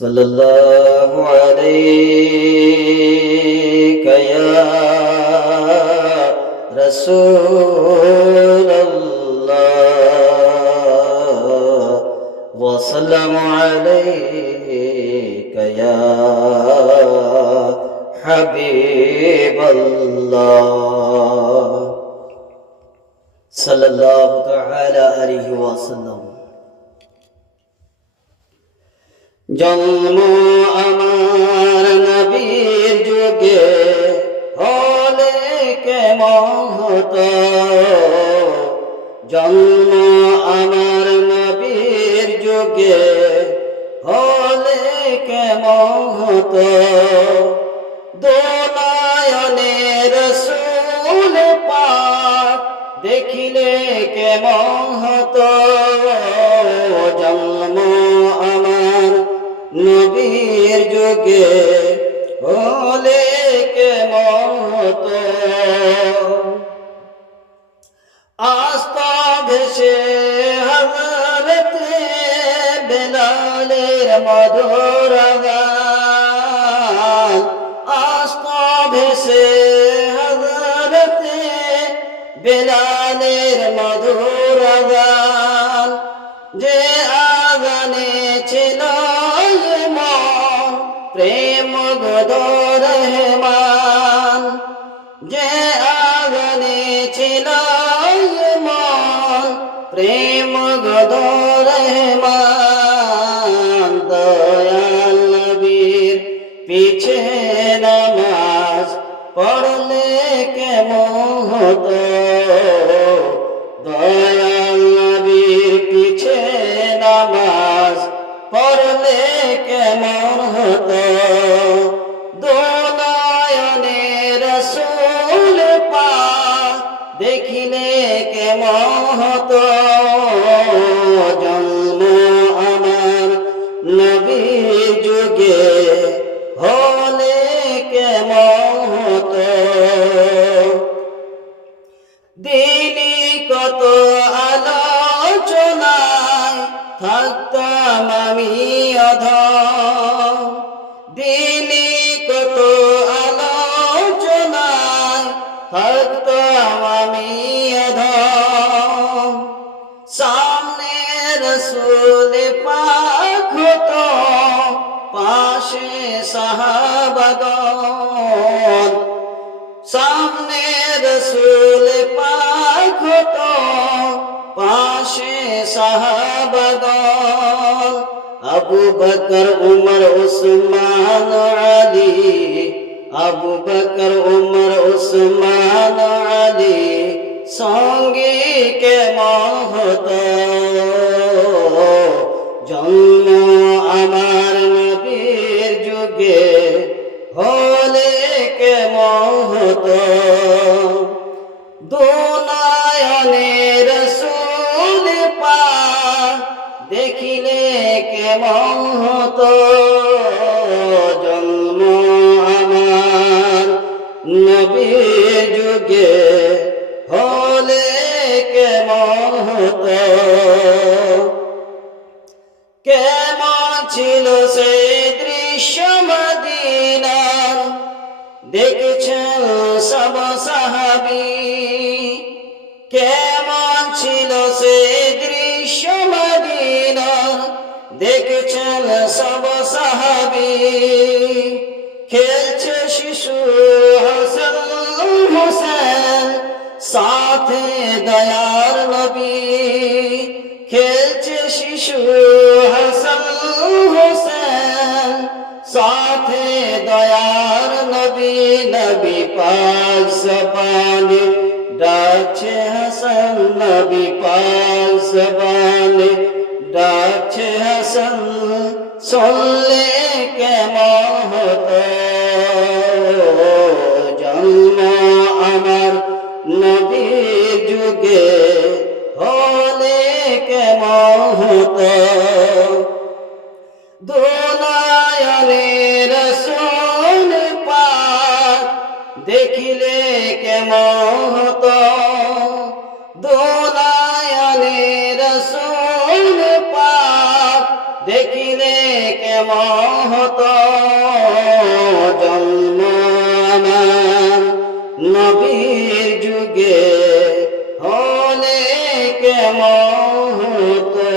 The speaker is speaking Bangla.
सल्लल्लाहु अलैका या रसूल अल्लाह व सल्लमु अलैका या हबीब अल्लाह सल्लल्लाहु तआला अलैहि वसल्लम। जन्म আমার নবীর যুগে হলে কেমন হতো, জন্ম আমার নবীর যুগে হলে কেমন হতো, দোলায়নে রাসূল পাক দেখিলে কেমন হতো, জন্ম আমার নবীর যুগে হলে কেমন হতো, আস্তা ভেসে হযরতে বেলালের মধুর গান, আস্তা ভেসে হযরতে বেলালের মধুর গান, যে আগানে ছিল প্রেম গদর রহমান, যে আগানে ছিল প্রেম গদর রহমান, দয়াল নবীর পিছে নামাজ পড়লে কেমন হতো, দয়াল নবীর পিছে নামাজ পড়লে কেমন হতো, দোলায়নে রাসূল পাক দেখিলে কেমন হতো, জন্ম আমার নবীর যুগে হলে কেমন হতো, দিনে কত আলোচনায় থাকতাম আমি অধম, দিনে কত আলোচনায় থাকতাম আমি অধম, সামনে রাসূল পাক হতো পাশে সাহাবাগণ, সামনে রাসূল পাক হতো পাশে সাহাবাগণ, আবু বকর উমর উসমান আলী, আবু বকর উমর উসমান আলী সঙ্গে কেমন হতো, জন্ম আমার নবীর যুগে হলে কেমন হতো, দোলায়নে রাসূল পাক দেখিলে কেমন হতো, জন্ম আমার নবীর যুগে হলে কেমন হতো, কেমন ছিল সেই দৃশ্য মদিনার দেখেছেন সব সাহাবী, কেমন ছিল সেই দৃশ্য মদিনার দেখেছেন সব সাহাবী, খেলছে শিশু হাসান হোসেন সাথে দয়ার নবী, খেলছে শিশু হাসান হোসেন সাথে দয়ার নবী, নবী পাক জবানে ডাকছে হাসান, নবী পাক জবানে ডাকছে হাসান, শুনলে কেমন হতো, জন্ম আমার নবীর যুগে হলে কেমন হতো, দোলায়নে রাসূল পাক দেখিলে কেমন হতো, দোলায়নে রাসূল পাক দেখিলে কেমন হতো জন্ম আমার নবীর যুগে হলে কেমন হতো।